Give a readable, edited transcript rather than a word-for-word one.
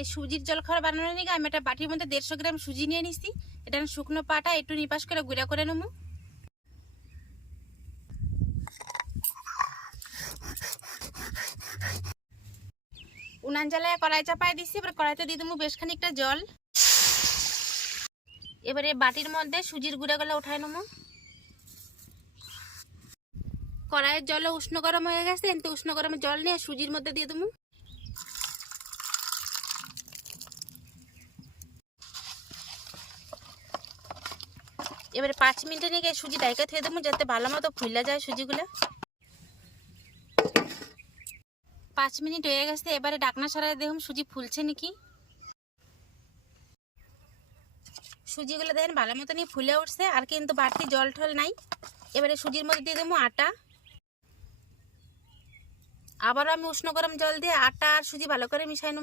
এই সুজির জলখাবার বানানোর নিয়ে আমি একটা বাটির মধ্যে 150 গ্রাম সুজি নিয়ে নিছি। এটা শুকনো পাটা একটু নিপাস করে গুঁড়া করে নেবো। উনান জ্বালায় কড়াই চাপায় দিছি। এবার কড়াইতে দিয়ে দেবো বেশ খানিকটা জল। এবারে বাটির মধ্যে সুজির গুঁড়াগুলো উঠায় নেবো। কড়াইয়ের জল উষ্ণ গরম হয়ে গেছে, কিন্তু উষ্ণ গরমে জল নিয়ে সুজির মধ্যে দিয়ে দেবো। এবারে 5 মিনিট নিয়ে সুজি ডাইকা থুয়ে দেবো, যাতে ভালো মতো ফুলা যায় সুজিগুলো। 5 মিনিট হয়ে গেছে। এবারে ঢাকনা সরাই দেখুন সুজি ফুলছে নাকি। সুজিগুলো দেখেন ভালো মতনই ফুলে উঠছে, আর কিন্তু বাড়তি জল ঠল নাই। এবারে সুজির মধ্যে দিয়ে দেবো আটা। আবারও আমি উষ্ণ গরম জল দিয়ে আটা আর সুজি ভালো করে মিশাই নেব।